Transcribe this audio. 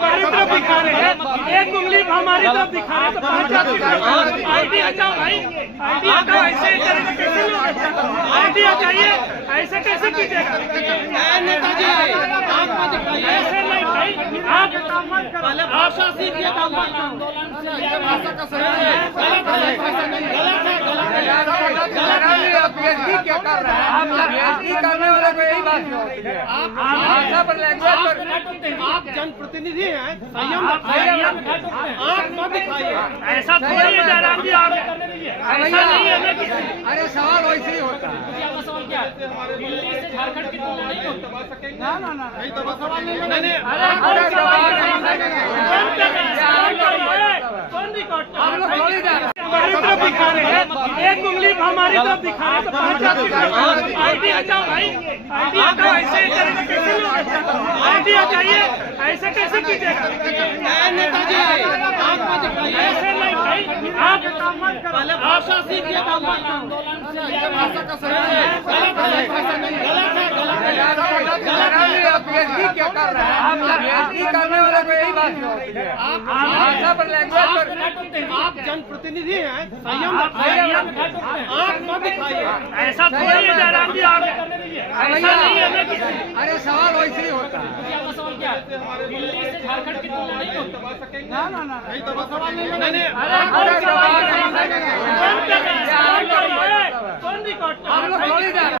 हमारी तरफ दिखा रहे हैं, एक उंगली हमारी तरफ दिखा रहे हैं, तो आईडी हटाओ भाई, आईडी हटाओ। ऐसे कैसे आईडी हटाइए, ऐसे कैसे कीजिएगा? नेताजी ऐसे नहीं भाई, आप भाषा सीखिए, आंदोलन से ये भाषा का सही है, गलत है, ऐसा नहीं, गलत है, क्या कर रहा है? आप पीएचडी करने वाले को यही बात होती है। भाषा पर लैंग्वेज पर आप जनप्रतिनिधि हैं, संयम रखिए, आंख मत दिखाइए। ऐसा थोड़ी है जयराम जी, आप ऐसा नहीं है ना कि अरे सवाल वैसे ही होता है। सवाल क्या है? दिल्ली से झारखंड की तुलना नहीं होती। ना नहीं तो सवाल नहीं। कौन रिकॉर्ड हम लोग थोड़ी जा रहे हैं। हमारी तरफ दिखा रहे हैं, एक उंगली हमारी तरफ दिखा रहे हैं, तो आईडी हटाओ भाई, आईडी हटाओ। ऐसे कैसे आईडी हटाइए, ऐसे कैसे कीजिएगा? नेताजी आंख मत दिखाइए। ऐसे नहीं भाई, आप भाषा सीखिए, आंदोलन से ये भाषा का सही है, गलत है, ऐसा नहीं, गलत है, पीएचडी क्या कर रहा है? आप पीएचडी करने वाले को यही बात होती है। भाषा पर लैंग्वेज पर आप जनप्रतिनिधि हैं, संयम रखिए, आंख मत दिखाइए। ऐसा थोड़ी है जयराम जी, आप ऐसा नहीं है ना कि अरे सवाल वैसे ही होता है। सवाल क्या है? दिल्ली से झारखंड की तुलना नहीं होती। ना नहीं तो सवाल नहीं। कौन रिकॉर्ड हम लोग थोड़ी जा रहे हैं।